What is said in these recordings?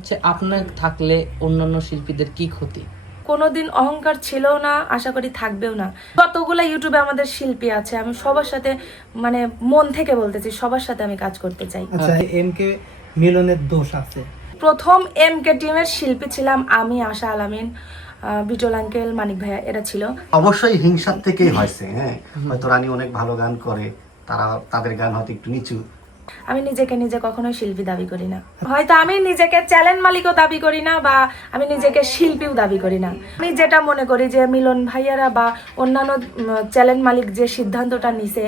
হচ্ছে আপনার থাকলে অন্যান্য শিল্পীদের কি ক্ষতি? কোনোদিন অহংকার ছিলও না আশা করি থাকবেও না। কতগুলো ইউটিউবে আমাদের শিল্পী আছে আমি সবার সাথে মানে মন থেকে বলতেছি সবার সাথে আমি কাজ করতে চাই। আচ্ছা এম কে মিলনের দোষ আছে। প্রথম এম কে টিমের শিল্পী ছিলাম আমি আশা আলামিন বিটল আঙ্কেল মানিক ভাইয়া এরা ছিল। অবশ্যই হিংসার থেকেই হয়েছে হ্যাঁ। হয়তো রানী অনেক ভালো গান করে তারা তাদের গান হয়তো একটু নিচু। আমি নিজেকে নিজে কখনোই শিল্পী দাবি করি না। হয়তো আমি নিজেকে চ্যালেঞ্জ মালিকও দাবি করি না বা আমি নিজেকে শিল্পীও দাবি করি না। আমি যেটা মনে করি যে মিলন ভাইয়ারা বা অন্যান্য চ্যালেঞ্জ মালিক যে সিদ্ধান্তটা নিছে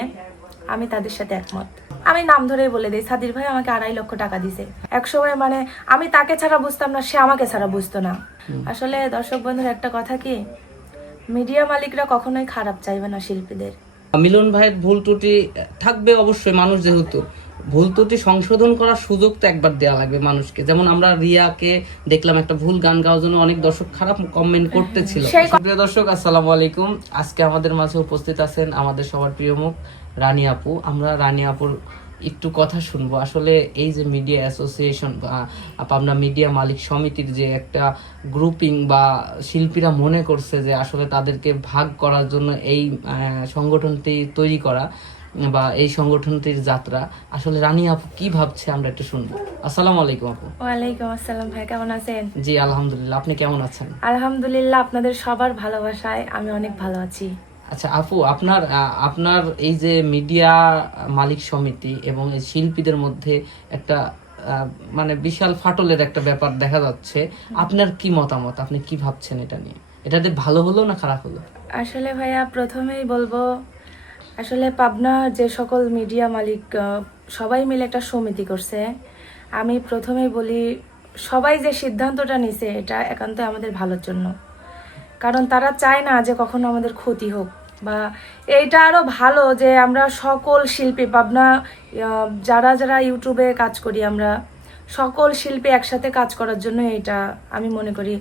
আমি তাদের সাথে একমত। আমি নাম ধরেই বলে দিই সাদির ভাই আমাকে আড়াই লক্ষ টাকা দিছে। একসময় মানে আমি তাকে ছাড়া বুঝতাম না সে আমাকে ছাড়া বুঝতো না। আসলে দর্শক বন্ধুর একটা কথা কি? মিডিয়া মালিকরা কখনোই খারাপ চাইবে না শিল্পীদের। মিলন ভাইয়ের ভুল ত্রুটি থাকবে অবশ্যই মানুষ যেহেতু। ভুল ত্রুটি সংশোধন করার সুযোগ তো একবার দেওয়া লাগবে মানুষকে। যেমন আমরা রিয়াকে দেখলাম একটা ভুল গান গাওয়ার জন্য অনেক দর্শক খারাপ কমেন্ট করতেছিল। প্রিয় দর্শক আসসালামু আলাইকুম। আজকে আমাদের মাঝে উপস্থিত আছেন আমাদের সবার প্রিয় মুখ রানী আপু। আমরা রানী আপুর একটু কথা শুনব। আসলে এই যে মিডিয়া অ্যাসোসিয়েশন বা পাবনা মিডিয়া মালিক সমিতির যে একটা গ্রুপিং বা শিল্পীরা মনে করছে যে আসলে তাদেরকে ভাগ করার জন্য এই সংগঠনটি তৈরি করা বা এই সংগঠনটির যাত্রা আসলে রানী আপু কি ভাবছে আমরা একটু শুনব। আসসালামু আলাইকুম আপু। ওয়ালাইকুম আসসালাম ভাই কেমন আছেন? জি আলহামদুলিল্লাহ। আপনি কেমন আছেন? আলহামদুলিল্লাহ আপনাদের সবার ভালোবাসায় আমি অনেক ভালো আছি। আচ্ছা আপু আপনার আপনার এই যে মিডিয়া মালিক সমিতি এবং এই শিল্পীদের মধ্যে একটা মানে বিশাল ফাটলের একটা ব্যাপার দেখা যাচ্ছে আপনার কি মতামত? আপনি কি ভাবছেন এটা নিয়ে? এটাতে ভালো হলো না খারাপ হলো? আসলে ভাইয়া প্রথমেই বলব আসলে পাবনা যে সকল মিডিয়া মালিক সবাই মিলে একটা সমিতি করছে। আমি প্রথমেই বলি, সবাই যে সিদ্ধান্তটা নিছে, এটা একান্ত আমাদের ভালোর জন্য। কারণ তারা চায় না যে কখনো আমাদের ক্ষতি হোক। বা এইটা আরও ভালো যে আমরা সকল শিল্পী, পাবনা যারা যারা ইউটিউবে কাজ করি আমরা, সকল শিল্পী একসাথে কাজ করার জন্য এটা আমি মনে করি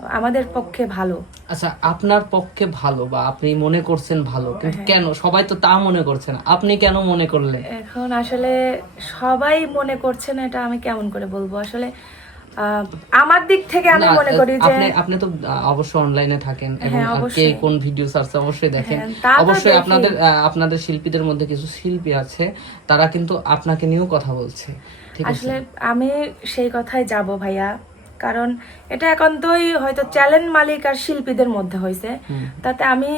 আমাদের পক্ষে ভালো। আচ্ছা আপনার পক্ষে ভালো বা আপনি মনে করছেন ভালো কিন্তু কেন? সবাই তো তা মনে করছে না। আপনি কেন মনে করলেন? এখন আসলে সবাই মনে করছে না এটা আমি কেমন করে বলব? আসলে আমার দিক থেকে আমি মনে করি যে আপনি আপনি তো অবশ্যই অনলাইনে থাকেন এবং হ্যাঁ, কে। কোন ভিডিও সার্চে অবশ্যই দেখেন। হ্যাঁ, অবশ্যই আপনাদের আপনাদের শিল্পীদের মধ্যে কিছু শিল্পী আছে তারা কিন্তু আপনাকে নিয়েও কথা বলছে। আসলে আমি সেই কথাই যাব ভাইয়া। কারণ এটা একান্তই হয়তো চ্যালেঞ্জ মালিক আর শিল্পীদের মধ্যে হয়েছে। তাতে আমি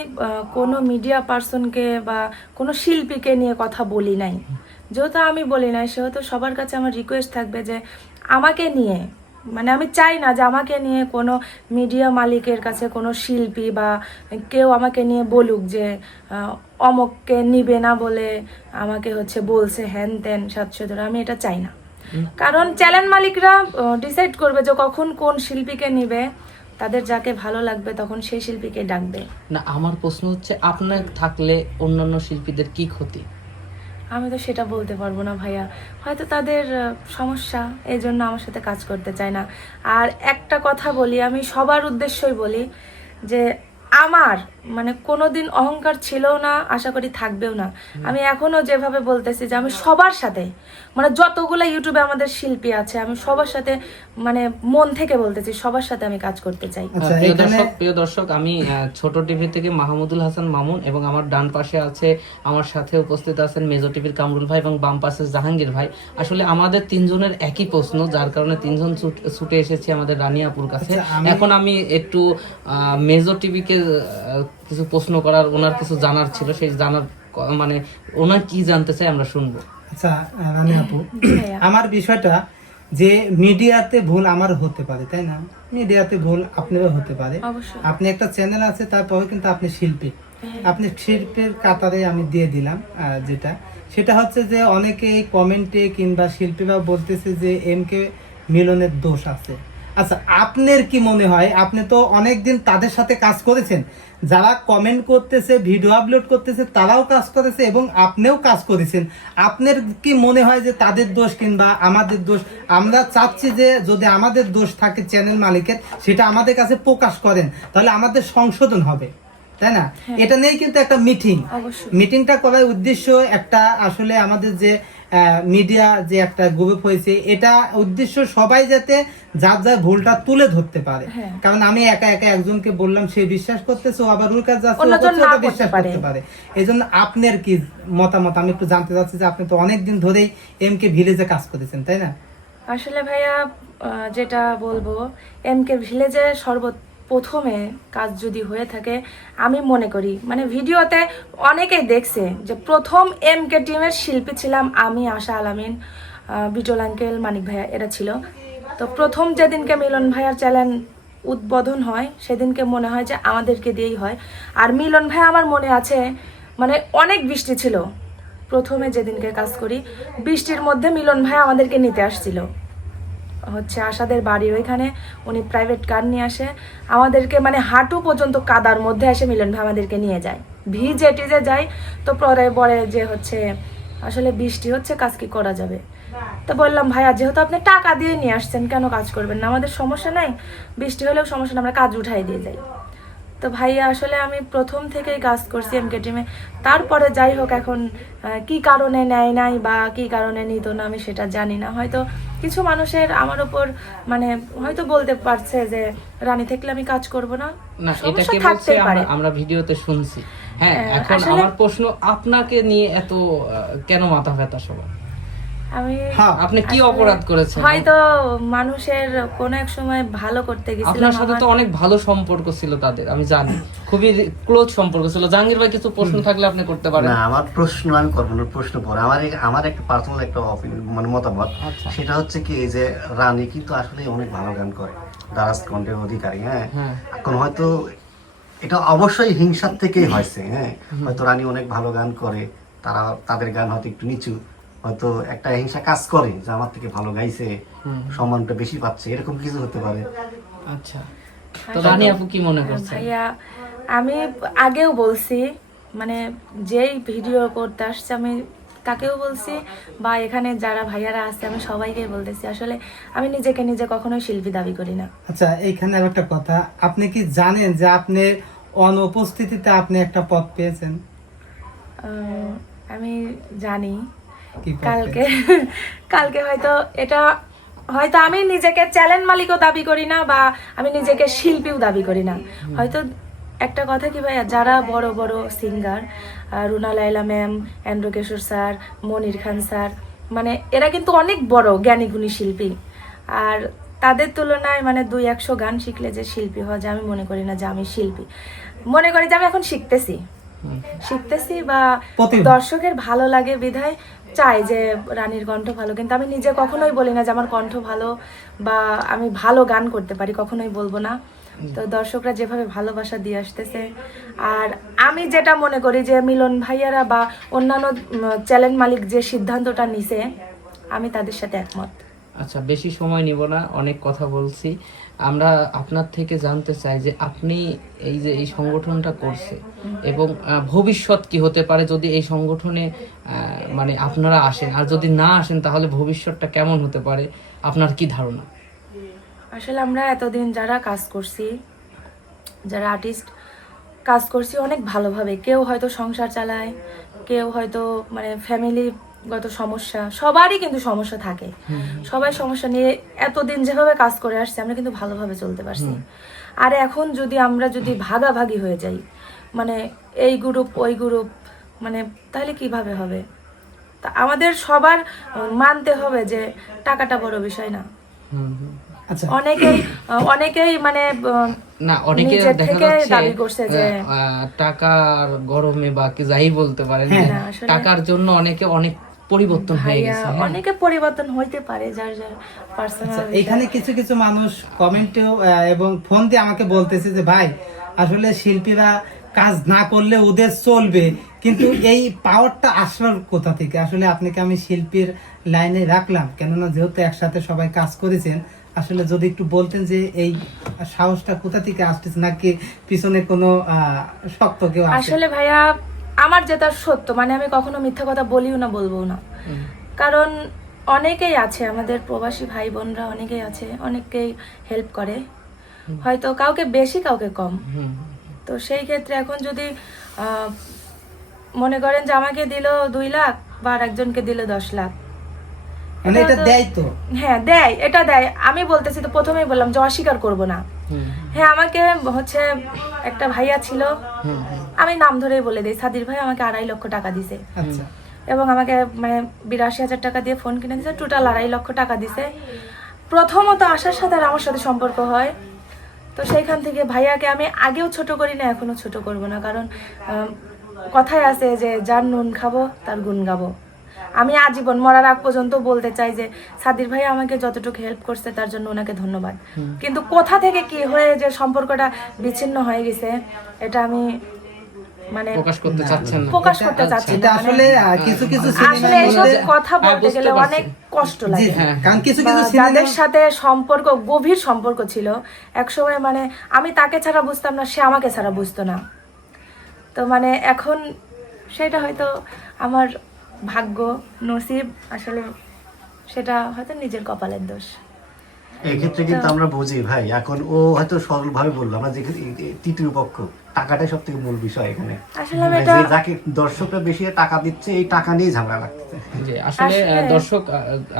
কোনো মিডিয়া পার্সনকে বা কোনো শিল্পীকে নিয়ে কথা বলি নাই। যেহেতু আমি বলি নাই সেহেতু সবার কাছে আমার রিকোয়েস্ট থাকবে যে আমাকে নিয়ে মানে আমি চাই না যে আমাকে নিয়ে কোনো মিডিয়া মালিকের কাছে কোনো শিল্পী বা কেউ আমাকে নিয়ে বলুক যে অমককে নিবে না বলে আমাকে হচ্ছে বলছে হ্যান ত্যান সাতশো ধরে। আমি এটা চাই না। কারণ চ্যানেল মালিকরা ডিসাইড করবে যে কখন কোন শিল্পীকে নিবে তাদের যাকে ভালো লাগবে তখন সেই শিল্পীকে ডাকবে। না আমার প্রশ্ন হচ্ছে আপনার থাকলে অন্যান্য শিল্পীদের কি ক্ষতি? আমি তো সেটা বলতে পারব না ভাইয়া। হয়তো তাদের সমস্যা এই জন্য আমার সাথে কাজ করতে চায় না। আর একটা কথা বলি আমি সবার উদ্দেশ্যই বলি যে আমার মানে কোনোদিন অহংকার ছিলও না আশা করি থাকবেও না। আমি এখনও যেভাবে বলতেছি যে আমি সবার সাথে মানে যতগুলো ইউটিউবে আমাদের শিল্পী আছে আমি সবার সাথে মানে মন থেকে বলতেছি সবার সাথে আমি কাজ করতে চাই। আচ্ছা প্রিয় দর্শক প্রিয় দর্শক আমি ছোট টিভি থেকে মাহমুদুল হাসান মামুন এবং আমার ডান পাশে আছে আমার সাথে উপস্থিত আছেন মেজো টিভির কামরুল ভাই এবং বাম পাশে জাহাঙ্গীর ভাই। আসলে আমাদের তিনজনের একই প্রশ্ন যার কারণে তিনজন ছুটে এসেছি আমাদের রানিয়াপুর কাছে। আচ্ছা, আমি- এখন আমি একটু আহ, মেজো টিভিকে আহ, কিছু প্রশ্ন করার ওনার কিছু জানার ছিল সেই জানার মানে ওনার কি জানতে চাই আমরা শুনব। আচ্ছা রানী আপু আমার বিষয়টা যে মিডিয়াতে ভুল আমার হতে পারে তাই না? মিডিয়াতে ভুল আপনারও হতে পারে। আপনি একটা চ্যানেল আছে তারপরে কিন্তু আপনি শিল্পী। আপনি শিল্পের কাতারে আমি দিয়ে দিলাম যেটা। সেটা হচ্ছে যে অনেকে কমেন্টে কিংবা শিল্পীরা বলতেছে যে এম কে মিলনের দোষ আছে। আচ্ছা আপনার কি মনে হয়? আপনি তো অনেকদিন তাদের সাথে কাজ করেছেন। যারা কমেন্ট করতেছে ভিডিও আপলোড করতেছে তারাও কাজ করেছে এবং আপনিও কাজ করেছেন। আপনার কি মনে হয় যে তাদের দোষ কিংবা আমাদের দোষ? আমরা চাচ্ছি যে যদি আমাদের দোষ থাকে চ্যানেল মালিকের সেটা আমাদের কাছে প্রকাশ করেন। তাহলে আমাদের সংশোধন হবে। তাই না? এটা নিয়েই কিন্তু একটা মিটিং মিটিংটা করার উদ্দেশ্য একটা আসলে আমাদের যে মিডিয়া যে একটা গ্রুপ হয়েছে এটা উদ্দেশ্য সবাই যাতে যার যার ভুলটা তুলে ধরতে পারে। হ্যাঁ। কারণ আমি একা একা একজনকে বললাম সে বিশ্বাস করতেছে আবার ওর কাছে যাচ্ছে বিশ্বাস করতে পারে। এই জন্য আপনার কি মতামত? আমি একটু জানতে চাচ্ছি যে আপনি তো অনেকদিন ধরেই এম কে ভিলেজে কাজ করেছেন তাই না? আসলে ভাইয়া যেটা বলব এম কে ভিলেজে সর্বপ্রথমে কাজ যদি হয়ে থাকে, আমি মনে করি মানে ভিডিওতে অনেকেই দেখছে যে প্রথম এম কে টিমের শিল্পী ছিলাম আমি, আশা আলামিন বিটল আঙ্কেল মানিক ভাইয়া, এরা ছিল। তো প্রথম যেদিনকে মিলন ভাইয়ার চ্যানেল উদ্বোধন হয়, সেদিনকে মনে হয় যে আমাদেরকে দিয়েই হয়। আর মিলন ভাই আমার মনে আছে মানে অনেক বৃষ্টি ছিল। প্রথমে যেদিনকে কাজ করি, বৃষ্টির মধ্যে মিলন ভাই আমাদেরকে নিতে আসছিল। হচ্ছে আশাদের বাড়ির ওইখানে উনি প্রাইভেট কার নিয়ে আসে। আমাদেরকে মানে হাঁটু পর্যন্ত কাদার মধ্যে এসে মিলন ভাই আমাদেরকে নিয়ে যায়। ভিজে টিজে যাই তো পরে পরে যে হচ্ছে আসলে বৃষ্টি হচ্ছে কাজ কি করা যাবে? তো বললাম ভাইয়া যেহেতু আপনি টাকা দিয়ে নিয়ে আসছেন কেন কাজ করবেন না? আমাদের সমস্যা নাই। বৃষ্টি হলেও সমস্যা না আমরা কাজ উঠাই দিয়ে যাই। তো ভাইয়া আসলে আমি প্রথম থেকেই কাজ করছি এমকে টিমে তারপরে যাই হোক এখন কি কারণে নেয় নাই বা কি কারণে নিত না আমি সেটা জানি না। হয়তো কিছু মানুষের আমার ওপর মানে হয়তো বলতে পারছে যে রানী থাকলে আমি কাজ করব না। না এটাকে বলছে আমরা আমরা ভিডিওতে শুনছি। হ্যাঁ হ্যাঁ, এখন আমার প্রশ্ন আপনাকে নিয়ে এত কেন মাথা ব্যথা সবার? আমি হ্যাঁ। আপনি কি অপরাধ করেছেন? হয়তো মানুষের কোন এক সময় ভালো করতে গেছিলাম আপনার সাথে তো অনেক ভালো সম্পর্ক ছিল তাদের আমি জানি। খুবই ক্লোজ সম্পর্ক ছিল। জাহাঙ্গীর ভাই কিছু প্রশ্ন থাকলে আপনি করতে পারেন। না আমার প্রশ্ন আমি করব না প্রশ্ন পরে আমার আমার একটা পার্সোনাল একটা মানে মতামত। আচ্ছা। সেটা হচ্ছে কি এই যে রানী কিন্তু আসলে অনেক ভালো গান করে। দারাজ কণ্ঠের অধিকারী হ্যাঁ? হ্যাঁ। এখন হয়তো এটা অবশ্যই হিংসার থেকেই হয়েছে হ্যাঁ? হয়তো রানী অনেক ভালো গান করে তারা তাদের গান হয়তো একটু নিচু। হয়তো একটা হিংসা কাজ করে যে আমার থেকে ভালো গাইছে সম্মানটা বেশি পাচ্ছে এরকম কিছু হতে পারে। আচ্ছা। তো রানী আপু কি মনে ভাইয়া আমি আগেও বলছি মানে যেই ভিডিও করতে আসছে আমি তাকেও বলছি বা এখানে যারা ভাইয়ারা আছে আমি সবাইকে বলতেছি আসলে আমি নিজেকে নিজে কখনোই শিল্পী দাবি করি না। আচ্ছা এইখানে আর একটা কথা আপনি কি জানেন যে আপনি অনুপস্থিতিতে আপনি একটা পদ পেয়েছেন? আমি জানি কালকে কালকে হয়তো এটা হয়তো আমি নিজেকে চ্যালেঞ্জ মালিকও দাবি করি না বা আমি নিজেকে শিল্পীও দাবি করি না। হয়তো একটা কথা কি ভাইয়া যারা বড় বড় singer Runa Laila ma'am Andrew Kishore sir Monir Khan sir মানে এরা কিন্তু অনেক বড় জ্ঞানী গুণী শিল্পী। আর তাদের তুলনায় মানে দুই একশো গান শিখলে যে শিল্পী হওয়া যায় আমি মনে করি না যে আমি শিল্পী। মনে করি যে আমি এখন শিখতেছি। শিখতেছি বা দর্শকের ভালো লাগে বিধায় চাই যে রানীর কণ্ঠ ভালো, কিন্তু আমি নিজে কখনোই বলি না যে আমার কণ্ঠ ভালো বা আমি ভালো গান করতে পারি, কখনোই বলব না। তো দর্শকরা যেভাবে ভালোবাসা দিয়ে আসতেছে, আর আমি যেটা মনে করি যে মিলন ভাইয়ারা বা অন্যান্য চ্যানেল মালিক যে সিদ্ধান্তটা নিছে, আমি তাদের সাথে একমত। আচ্ছা বেশি সময় নিব না, অনেক কথা বলছি। আমরা আপনার থেকে জানতে চাই যে আপনি এই যে এই সংগঠনটা করছে এবং ভবিষ্যৎ কি হতে পারে যদি এই সংগঠনে মানে আপনারা আসেন। আর যদি না আসেন, তাহলে ভবিষ্যৎটা কেমন হতে পারে? আপনার কি ধারণা? আসলে আমরা এতদিন যারা কাজ করছি, যারা আর্টিস্ট কাজ করছি অনেক ভালোভাবে। কেউ হয়তো সংসার চালায়, কেউ হয়তো মানে ফ্যামিলিগত সমস্যা সবারই কিন্তু সমস্যা থাকে। সবাই সমস্যা নিয়ে এতদিন যেভাবে কাজ করে আসছে আমরা কিন্তু ভালোভাবে চলতে পারছি। আর এখন যদি আমরা যদি ভাগাভাগি হয়ে যাই মানে এই গ্রুপ ওই গ্রুপ মানে তাহলে কীভাবে হবে? তা আমাদের সবার মানতে হবে যে টাকাটা বড় বিষয় না। অনেকেই অনেকেই মানে অনেকে দেখা যাচ্ছে টাকার গরমে বা যাই বলতে পারেন হ্যাঁ। টাকার জন্য অনেকে অনেক পরিবর্তন হয়ে গেছে হ্যাঁ। অনেকে পরিবর্তন হইতে পারে যার যার আচ্ছা পার্সোনাল এখানে কিছু কিছু মানুষ কমেন্টেও এবং ফোন দিয়ে আমাকে বলতেছে যে ভাই আসলে শিল্পীরা কাজ না করলে ওদের চলবে কিন্তু এই পাওয়ারটা কোথা থেকে? আসলে আপনাকে আমি শিল্পীর লাইনে রাখলাম কেননা যেহেতু একসাথে সবাই কাজ করেছেন আসলে যদি একটু বলতেন যে এই সাহসটা কোথা থেকে আসতেছে? নাকি পিছনে কোনো আহ, শক্ত কেউ আসলে ভাইয়া আমার যেটা সত্য মানে আমি কখনো মিথ্যা কথা বলিও না বলব না। কারণ অনেকেই আছে আমাদের প্রবাসী ভাই বোনরা অনেকেই আছে অনেকেই হেল্প করে। হয়তো কাউকে বেশি কাউকে কম। তো সেই ক্ষেত্রে এখন যদি মনে করেন যে আমাকে দিল দুই লাখ বা আর একজনকে দিলে দশ লাখ মানে এটা দেয় তো? হ্যাঁ দেয় এটা দেয়। আমি বলতেছি তো প্রথমেই বললাম যে অস্বীকার করব না। হ্যাঁ আমাকে হচ্ছে একটা ভাইয়া ছিল আমি নাম ধরেই বলে দিই। সাদির ভাই আমাকে আড়াই লক্ষ টাকা দিছে। আচ্ছা। এবং আমাকে মানে বিরাশি হাজার টাকা দিয়ে ফোন কিনে দিয়েছে টোটাল আড়াই লক্ষ টাকা দিছে। প্রথমত আসার সাথে আর আমার সাথে সম্পর্ক হয়। তো সেইখান থেকে ভাইয়াকে আমি আগেও ছোট করি না এখনও ছোট করব না। কারণ কথায় আছে যে যার নুন খাব তার গুণ গাবো। আমি আজীবন মরার আগ পর্যন্ত বলতে চাই যে সাদির ভাই আমাকে যতটুকু হেল্প করছে তার জন্য ওনাকে ধন্যবাদ। কিন্তু কোথা থেকে কি হয়ে যে সম্পর্কটা বিচ্ছিন্ন হয়ে গেছে এটা আমি মানে প্রকাশ করতে চাচ্ছেন না। প্রকাশ করতে এটা- চাচ্ছি এটা না, মানে- আসলে কিছু কিছু আসলে সিনেমার এসব কথা হ্যাঁ, বলতে গেলে অনেক কষ্ট লাগে। হ্যাঁ, কারণ কিছু কিছু যাদের সাথে সম্পর্ক গভীর সম্পর্ক ছিল একসময় মানে আমি তাকে ছাড়া বুঝতাম না সে আমাকে ছাড়া বুঝতো না। তো মানে এখন সেটা হয়তো আমার ভাগ্য নসিব আসলে সেটা হয়তো নিজের কপালের দোষ। এক্ষেত্রে কিন্তু আমরা বুঝি ভাই এখন ও হয়তো সরল ভাবে বলল আমরা যেখানে তৃতীয় পক্ষ। টাকাটাই সব থেকে মূল বিষয় এখানে। যাকে দর্শকরা বেশি টাকা দিচ্ছে এই টাকা নিয়ে ঝামেলা লাগতেছে। আসলে দর্শক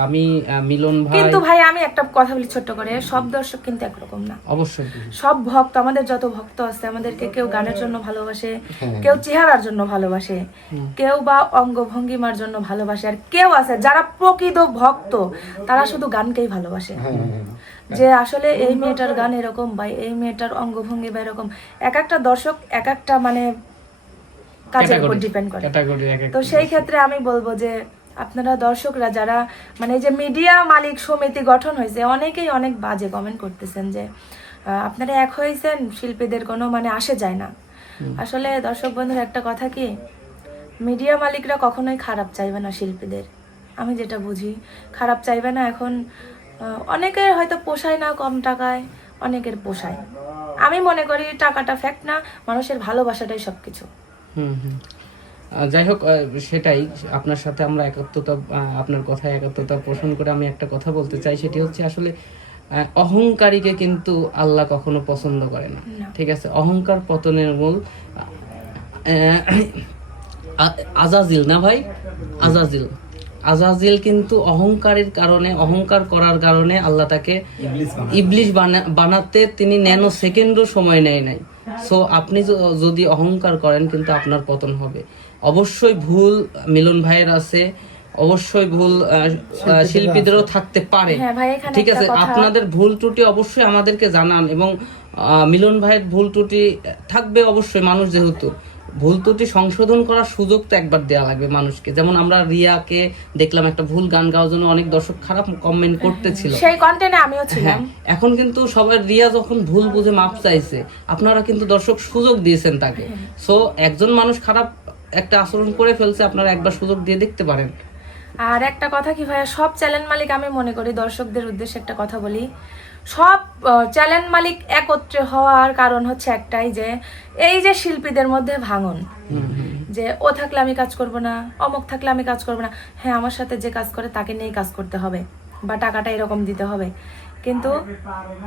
আমি মিলন ভাই কিন্তু ভাই আমি একটা কথা বলি ছোট্ট করে সব দর্শক কিন্তু একরকম না। অবশ্যই। সব ভক্ত আমাদের যত ভক্ত আছে আমাদেরকে কেউ গানের জন্য ভালোবাসে হ্যাঁ। কেউ চেহারার জন্য ভালোবাসে কেউ বা অঙ্গভঙ্গিমার জন্য ভালোবাসে আর কেউ আছে যারা প্রকৃত ভক্ত তারা শুধু গানকেই ভালোবাসে। যে আসলে এই মেয়েটার গান এরকম বা এই মেয়েটার অঙ্গভঙ্গি বা এরকম এক একটা দর্শক এক একটা মানে কাজের উপর ডিপেন্ড করে। তো সেই ক্ষেত্রে আমি বলব যে আপনারা দর্শকরা যারা মানে যে মিডিয়া মালিক সমিতি গঠন হয়েছে অনেকেই অনেক বাজে কমেন্ট করতেছেন যে আপনারা এক হয়েছেন শিল্পীদের কোনো মানে আসে যায় না। আসলে দর্শক বন্ধুর একটা কথা কি মিডিয়া মালিকরা কখনোই খারাপ চাইবে না শিল্পীদের। আমি যেটা বুঝি খারাপ চাইবে না এখন অনেকের হয়তো পোষায় না কম টাকায় অনেকের পোষায়। আমি মনে করি টাকাটা ফ্যাক্ট না মানুষের ভালোবাসাটাই সবকিছু। হুম যাই হোক সেটাই আপনার সাথে আমরা একাত্মতা আপনার কথায় একাত্মতা পোষণ করে আমি একটা কথা বলতে চাই সেটি হচ্ছে আসলে অহংকারীকে কিন্তু আল্লাহ কখনো পছন্দ করে না। না। ঠিক আছে? অহংকার পতনের মূল আজাজিল না ভাই? আজাজিল। আজাজিল কিন্তু অহংকারের কারণে অহংকার করার কারণে আল্লাহ তাকে ইবলিশ বানা- বানাতে তিনি ন্যানো সেকেন্ডও সময় নেয় নাই। সো আপনি যদি অহংকার করেন কিন্তু আপনার পতন হবে। অবশ্যই ভুল মিলন ভাইয়ের আছে অবশ্যই ভুল শিল্পীদেরও থাকতে পারে। হ্যাঁ ভাই, এখানে ঠিক আছে আপনাদের ভুল ত্রুটি অবশ্যই আমাদেরকে জানান এবং আহ, মিলন ভাইয়ের ভুল ত্রুটি থাকবে অবশ্যই মানুষ যেহেতু। ভুল ত্রুটি সংশোধন করার সুযোগ তো একবার দেওয়া লাগবে মানুষকে। যেমন আমরা রিয়াকে দেখলাম একটা ভুল গান গাওয়ার জন্য অনেক দর্শক খারাপ কমেন্ট করতেছিল। সেই কন্টেন্টে আমিও ছিলাম। হ্যাঁ এখন কিন্তু সবাই রিয়া যখন ভুল বুঝে মাপ চাইছে আপনারা কিন্তু দর্শক সুযোগ দিয়েছেন তাকে। সো একজন মানুষ খারাপ একটা আচরণ করে ফেলছে আপনারা একবার সুযোগ দিয়ে দেখতে পারেন। আর একটা কথা কি ভাইয়া সব চ্যানেল মালিক আমি মনে করি দর্শকদের উদ্দেশ্যে একটা কথা বলি। সব চ্যানেল মালিক একত্রে হওয়ার কারণ হচ্ছে একটাই যে এই যে শিল্পীদের মধ্যে ভাঙন যে ও থাকলে আমি কাজ করব না অমুক থাকলে আমি কাজ করব না হ্যাঁ আমার সাথে যে কাজ করে তাকে নিয়েই কাজ করতে হবে বা টাকাটা এরকম দিতে হবে। কিন্তু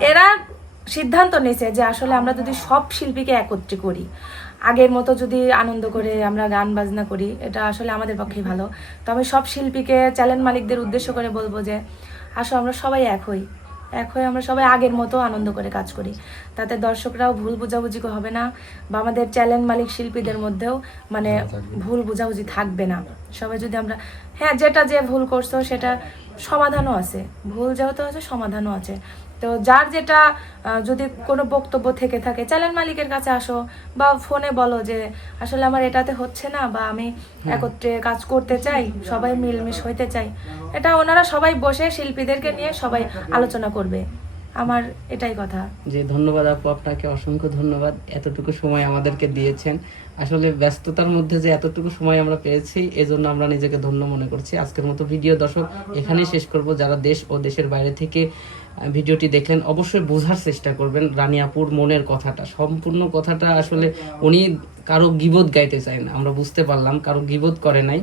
এরা সিদ্ধান্ত নিয়েছে যে আসলে আমরা যদি সব শিল্পীকে একত্রে করি আগের মতো যদি আনন্দ করে আমরা গান বাজনা করি এটা আসলে আমাদের পক্ষে ভালো। তবে সব শিল্পীকে চ্যানেল মালিকদের উদ্দেশ্য করে বলব যে আসো আমরা সবাই এক হই। এক হয়ে আমরা সবাই আগের মতো আনন্দ করে কাজ করি। তাতে দর্শকরাও ভুল বোঝাবুঝি হবে না বা আমাদের চ্যানেল মালিক শিল্পীদের মধ্যেও মানে ভুল বোঝাবুঝি থাকবে না। সবাই যদি আমরা হ্যাঁ যেটা যে ভুল করছ সেটা সমাধানও আছে ভুল যেহেতু আছে সমাধানও আছে। তো যার যেটা যদি কোনো বক্তব্য থেকে থাকে চ্যানেল মালিকের কাছে আসো বা ফোনে বলো যে আসলে আমার এটাতে হচ্ছে না বা আমি একত্রে কাজ করতে চাই সবাই মিলমিশ হইতে চাই। এটা ওনারা সবাই বসে শিল্পীদেরকে নিয়ে সবাই আলোচনা করবে। আমার এটাই কথা। যে ধন্যবাদ আপু, আপনাকে অসংখ্য ধন্যবাদ এতটুকু সময় আমাদেরকে দিয়েছেন। আসলে ব্যস্ততার মধ্যে যে এতটুকু সময় আমরা পেয়েছি, এজন্য আমরা নিজেকে ধন্য মনে করছি। আজকের মতো ভিডিও দর্শক, এখানেই শেষ করব। যারা দেশ ও দেশের বাইরে থেকে ভিডিওটি দেখলেন, অবশ্যই বোঝার চেষ্টা করবেন রানী আপুর মনের কথাটা। সম্পূর্ণ কথাটা আসলে উনি কারও গিবত গাইতে চায় না। আমরা বুঝতে পারলাম, কারও গিবত করে নাই।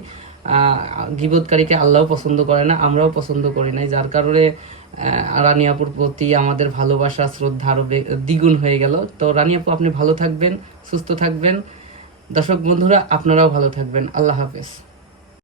গিবতকারীকে আল্লাহ পছন্দ করে না, আমরাও পছন্দ করি নাই। যার কারণে রানিয়াপুর প্রতি আমাদের ভালোবাসা, শ্রদ্ধা আরও বে- দ্বিগুণ হয়ে গেল। তো রানিয়াপুর আপনি ভালো থাকবেন, সুস্থ থাকবেন। দর্শক বন্ধুরা, আপনারাও ভালো থাকবেন। আল্লাহ হাফেজ।